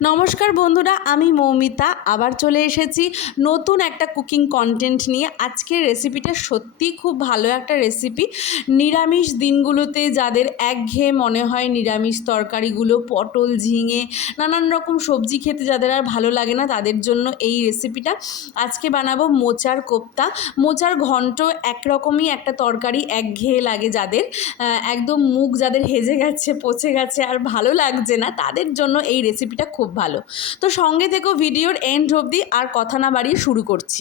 নমস্কার বন্ধুরা, আমি মৌমিতা। আবার চলে এসেছি নতুন একটা কুকিং কন্টেন্ট নিয়ে। আজকের রেসিপিটা সত্যিই খুব ভালো একটা রেসিপি নিরামিষ দিনগুলোতে যাদের একঘেয়ে মনে হয় নিরামিষ তরকারিগুলো, পটল, ঝিঙে, নানান রকম সবজি খেতে যাদের আর ভালো লাগে না, তাদের জন্য এই রেসিপিটা আজকে বানাবো মোচার কোপ্তা। মোচার ঘন্ট একরকমই একটা তরকারি, একঘেয়ে লাগে যাদের। একদম মুখ যাদের হেজে গেছে, পচে গেছে, আর ভালো লাগছে না, তাদের জন্য এই রেসিপিটা খুব ভালো। তো সঙ্গে থেকেও ভিডিওর এন্ড অবধি আর কথা না বাড়িয়ে শুরু করছি।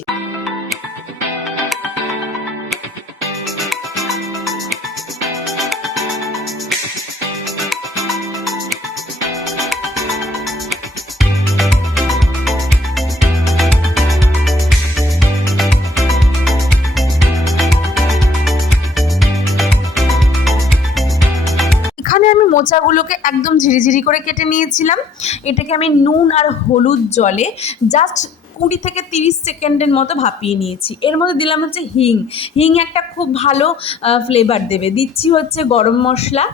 মোচাগুলোকে একদম ঝিরিঝিরি করে কেটে নিয়েছিলাম। এটাকে আমি নুন আর হলুদ জলে জাস্ট কুড়ি থেকে তিরিশ সেকেন্ডের মতো ভাপিয়ে নিয়েছি। এর মধ্যে দিলাম হচ্ছে হিং। হিং একটা খুব ভালো ফ্লেভার দেবে। দিচ্ছি হচ্ছে গরম মশলা,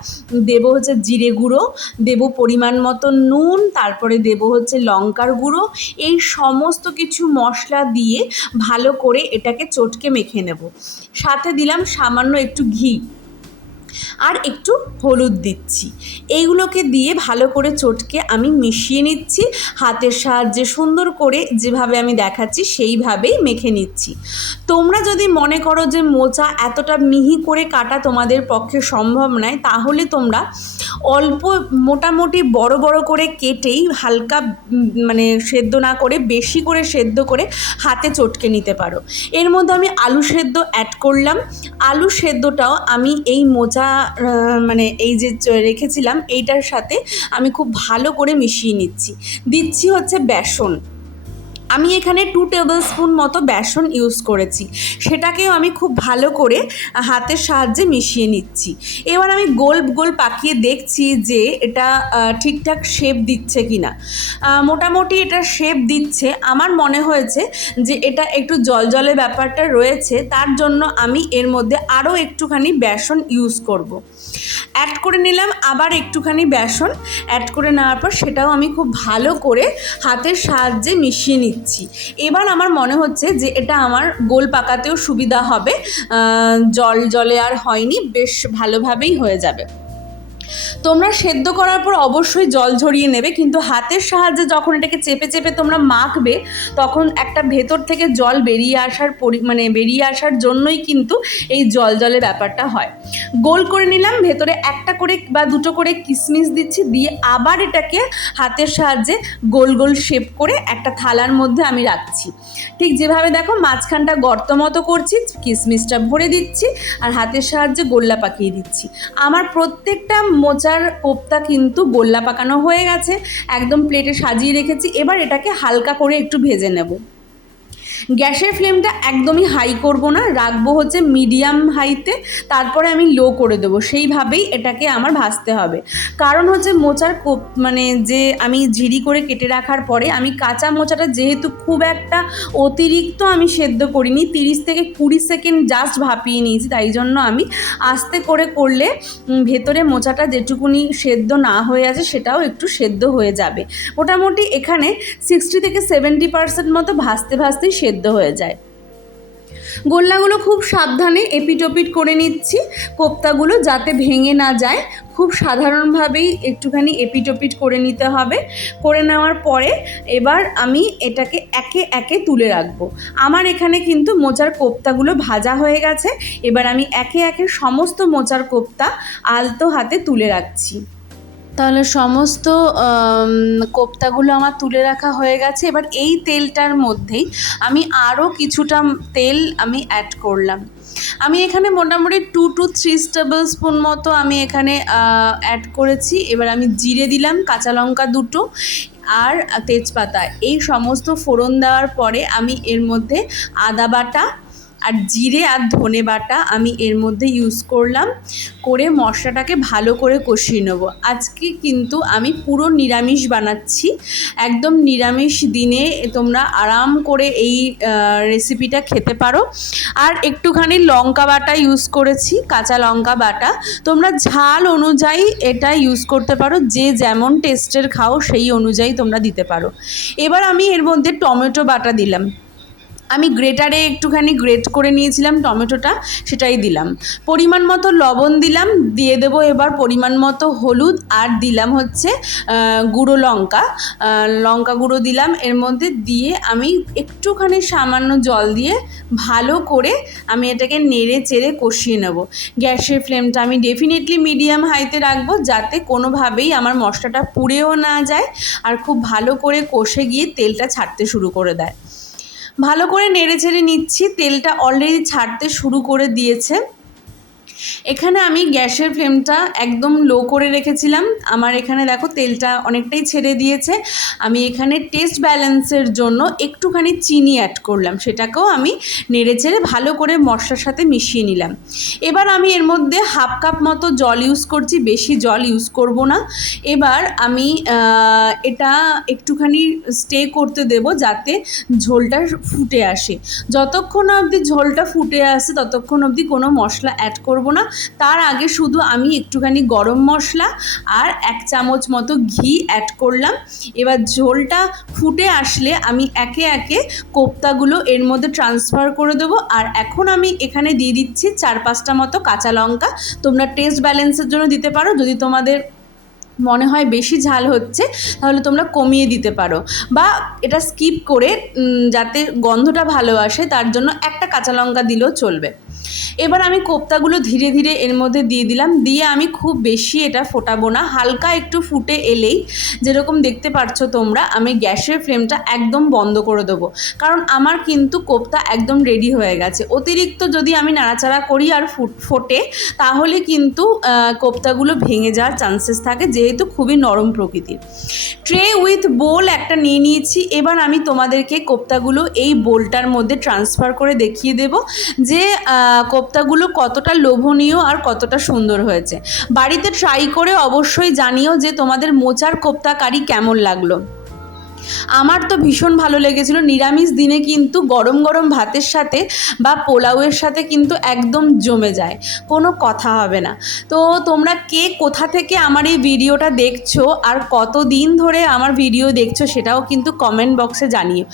দেব হচ্ছে জিরে গুঁড়ো, দেব পরিমাণ মতো নুন, তারপরে দেব হচ্ছে লঙ্কার গুঁড়ো। এই সমস্ত কিছু মশলা দিয়ে ভালো করে এটাকে চটকে মেখে নেব। সাথে দিলাম সামান্য একটু ঘি। আর একটু হলুদ দিচ্ছি। এইগুলোকে দিয়ে ভালো করে চটকে আমি মিশিয়ে নিচ্ছি। হাতের সাহায্যে সুন্দর করে যেভাবে আমি দেখাচ্ছি সেইভাবেই মেখে নিচ্ছি। তোমরা যদি মনে করো যে মোচা এতটা মিহি করে কাটা তোমাদের পক্ষে সম্ভব নয়, তাহলে তোমরা অল্প মোটামুটি বড় বড় করে কেটেই হালকা মানে সেদ্ধ না করে বেশি করে সেদ্ধ করে হাতে চটকে নিতে পারো। এর মধ্যে আমি আলু সেদ্ধ অ্যাড করলাম। আলু সেদ্ধটাও আমি এই মোচা আহ, মানে এই যে রেখেছিলাম এইটার সাথে আমি খুব ভালো করে মিশিয়ে নিচ্ছি। দিচ্ছি হচ্ছে বেসন। আমি এখানে টু টেবিল স্পুন মতো বেসন ইউজ করেছি। সেটাকেও আমি খুব ভালো করে হাতের সাহায্যে মিশিয়ে নিচ্ছি। এবার আমি গোল গোল পাকিয়ে দেখছি যে এটা ঠিকঠাক শেপ দিচ্ছে কি না মোটামুটি এটা শেপ দিচ্ছে। আমার মনে হয়েছে যে এটা একটু জল জলে ব্যাপারটা রয়েছে, তার জন্য আমি এর মধ্যে আরও একটুখানি বেসন ইউজ করব। অ্যাড করে নিলাম, আবার একটুখানি বেসন অ্যাড করে নেওয়ার পর সেটাও আমি খুব ভালো করে হাতের সাহায্যে মিশিয়ে নিচ্ছি। এবার আমার মনে হচ্ছে যে এটা আমার গোল পাকাতেও সুবিধা হবে জল জলে আর হয়নি, বেশ ভালোভাবেই হয়ে যাবে। তোমরা সেদ্ধ করার পর অবশ্যই জল ঝরিয়ে নেবে, কিন্তু হাতের সাহায্যে যখন এটাকে চেপে চেপে তোমরা মাখবে, তখন একটা ভেতর থেকে জল বেরিয়ে আসার পরি মানে বেরিয়ে আসার জন্যই কিন্তু এই জল জলে ব্যাপারটা হয়। গোল করে নিলাম, ভেতরে একটা করে বা দুটো করে কিশমিশ দিচ্ছি, দিয়ে আবার এটাকে হাতের সাহায্যে গোল গোল শেপ করে একটা থালার মধ্যে আমি রাখছি। ঠিক যেভাবে দেখো মাঝখানটা গর্ত মতো করছি কিশমিশটা ভরে দিচ্ছি, আর হাতের সাহায্যে গোল্লা পাকিয়ে দিচ্ছি। আমার প্রত্যেকটা মোচার কোপ্তা কিন্তু গোল্লা পাকানো হয়ে গেছে। একদম প্লেটে সাজিয়ে রেখেছি। এবার এটাকে হালকা করে একটু ভেজে নেব। গ্যাসের ফ্লেমটা একদমই হাই করব না, রাখব হচ্ছে মিডিয়াম হাইতে, তারপরে আমি লো করে দেবো। সেইভাবেই এটাকে আমার ভাজতে হবে। কারণ হচ্ছে মোচার কোপ মানে যে আমি ঝিরি করে কেটে রাখার পরে, আমি কাঁচা মোচাটা যেহেতু খুব একটা অতিরিক্ত আমি সেদ্ধ করিনি, তিরিশ থেকে কুড়ি সেকেন্ড জাস্ট ভাপিয়ে নিয়েছি, তাই জন্য আমি আস্তে করে করলে ভেতরে মোচাটা যেটুকুনি সেদ্ধ না হয়ে আছে, সেটাও একটু সেদ্ধ হয়ে যাবে। মোটামুটি এখানে সিক্সটি থেকে সেভেন্টি পার্সেন্ট মতো ভাজতে ভাজতেই সেদ্ধ হয়ে যায়। গোল্লাগুলো খুব সাবধানে এপিটোপিট করে নিচ্ছি। কোপ্তাগুলো যাতে ভেঙে না যায়, খুব সাধারণভাবেই একটুখানি এপিটোপিট করে নিতে হবে। করে নেওয়ার পরে এবার আমি এটাকে একে একে তুলে রাখব। আমার এখানে কিন্তু মোচার কোপ্তাগুলো ভাজা হয়ে গেছে। এবার আমি একে একে সমস্ত মোচার কোপ্তা আলতো হাতে তুলে রাখছি। তাহলে সমস্ত কোপ্তাগুলো আমার তুলে রাখা হয়ে গেছে। এবার এই তেলটার মধ্যেই আমি আরও কিছুটা তেল আমি অ্যাড করলাম। আমি এখানে মোটামুটি two two three tablespoon মতো আমি এখানে অ্যাড করেছি। এবার আমি জিরে দিলাম, কাঁচা লঙ্কা দুটো আর তেজপাতা। এই সমস্ত ফোড়ন দেওয়ার পরে আমি এর মধ্যে আদা বাটা আর জিরে আর ধনে বাটা আমি এর মধ্যে ইউজ করলাম, করে মশলাটাকে ভালো করে কষিয়ে নেব। আজকে কিন্তু আমি পুরো নিরামিষ বানাচ্ছি। একদম নিরামিষ দিনে তোমরা আরাম করে এই রেসিপিটা খেতে পারো। আর একটুখানি লঙ্কা বাটা ইউজ করেছি, কাঁচা লঙ্কা বাটা। তোমরা ঝাল অনুযায়ী এটা ইউজ করতে পারো, যে যেমন টেস্টের খাও সেই অনুযায়ী তোমরা দিতে পারো। এবার আমি এর মধ্যে টমেটো বাটা দিলাম। আমি গ্রেটারে একটুখানি গ্রেট করে নিয়েছিলাম টমেটোটা, সেটাই দিলাম। পরিমাণ মতো লবণ দিলাম, দিয়ে দেবো এবার পরিমাণ মতো হলুদ, আর দিলাম হচ্ছে গুঁড়ো লঙ্কা। লঙ্কা গুঁড়ো দিলাম, এর মধ্যে দিয়ে আমি একটুখানি সামান্য জল দিয়ে ভালো করে আমি এটাকে নেড়ে চেড়ে কষিয়ে নেব। গ্যাসের ফ্লেমটা আমি ডেফিনেটলি মিডিয়াম হাইতে রাখব, যাতে কোনোভাবেই আমার মশলাটা পুড়েও না যায়, আর খুব ভালো করে কষে গিয়ে তেলটা ছাড়তে শুরু করে দেয়। ভালো করে নেড়ে চেড়ে নিচ্ছি তেলটা অলরেডি ছাড়তে শুরু করে দিয়েছে। এখানে আমি গ্যাসের ফ্লেমটা একদম লো করে রেখেছিলাম। আমার এখানে দেখো তেলটা অনেকটাই ছেড়ে দিয়েছে। আমি এখানে টেস্ট ব্যালেন্সের জন্য একটুখানি চিনি অ্যাড করলাম। সেটাকেও আমি নেড়ে চেড়ে ভালো করে মশলার সাথে মিশিয়ে নিলাম। এবার আমি এর মধ্যে হাফ কাপ মতো জল ইউজ করছি। বেশি জল ইউজ করব না। এবার আমি এটা একটুখানি স্টে করতে দেব যাতে ঝোলটা ফুটে আসে। যতক্ষণ অবধি ঝোলটা ফুটে আসে, ততক্ষণ অবধি কোনো মশলা অ্যাড করব না। তার আগে শুধু আমি একটুখানি গরম মশলা আর এক চামচ মতো ঘি অ্যাড করলাম। এবার ঝোলটা ফুটে আসলে আমি একে একে কোপ্তাগুলো এর মধ্যে ট্রান্সফার করে দেবো। আর এখন আমি এখানে দিয়ে দিচ্ছি চার পাঁচটা মতো কাঁচা লঙ্কা। তোমরা টেস্ট ব্যালেন্সের জন্য দিতে পারো। যদি তোমাদের মনে হয় বেশি ঝাল হচ্ছে, তাহলে তোমরা কমিয়ে দিতে পারো। বা এটা স্কিপ করে যাতে গন্ধটা ভালো আসে, তার জন্য একটা কাঁচা লঙ্কা দিলেও চলবে। এবার আমি কোপ্তাগুলো ধীরে ধীরে এর মধ্যে দিয়ে দিলাম। দিয়ে আমি খুব বেশি এটা ফোটাবো না। হালকা একটু ফুটে এলেই যেরকম দেখতে পাচ্ছ তোমরা, আমি গ্যাসের ফ্লেমটা একদম বন্ধ করে দেবো। কারণ আমার কিন্তু কোপ্তা একদম রেডি হয়ে গেছে। অতিরিক্ত যদি আমি নাড়াচাড়া করি আর ফুট, ফোটে, তাহলে কিন্তু কোপ্তাগুলো ভেঙে যাওয়ার চান্সেস থাকে, যেহেতু খুবই নরম প্রকৃতির ট্রে উইথ বোল একটা নিয়ে নিয়েছি। এবার আমি তোমাদেরকে কোপ্তাগুলো এই বোলটার মধ্যে ট্রান্সফার করে দেখিয়ে দেব। যে কোপ্তাগুলো কতটা লোভনীয় আর কতটা সুন্দর হয়েছে। বাড়িতে ট্রাই করে অবশ্যই জানিও যে তোমাদের মোচার কোপ্তা কারি কেমন লাগল। আমার তো ভীষণ ভালো লেগেছিল। নিরামিষ দিনে কিন্তু গরম গরম ভাতের সাথে বা পোলাওয়ের সাথে কিন্তু একদম জমে যায়। কোনো কথা হবে না। তো তোমরা কে কোথা থেকে আমার এই ভিডিওটা দেখছ আর কত দিন ধরে আমার ভিডিও দেখছ সেটাও কিন্তু কমেন্ট বক্সে জানিও।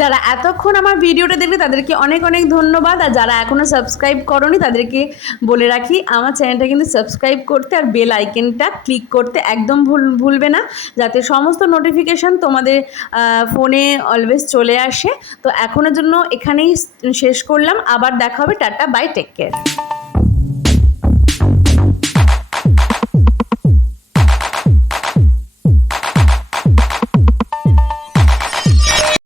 যারা এতক্ষণ আমার ভিডিওটা দেখবে তাদেরকে অনেক অনেক ধন্যবাদ। আর যারা এখনও সাবস্ক্রাইব করনি তাদেরকে বলে রাখি, আমার চ্যানেলটা কিন্তু সাবস্ক্রাইব করতে আর বেল আইকেনটা ক্লিক করতে একদম ভুল, ভুলবে না। যাতে সমস্ত নোটিফিকেশান তোমাদের ফোনে অলওয়েজ চলে আসে। তো এখনের জন্য এখানেই শেষ করলাম। আবার দেখা হবে টাটা বাই টেক কেয়ার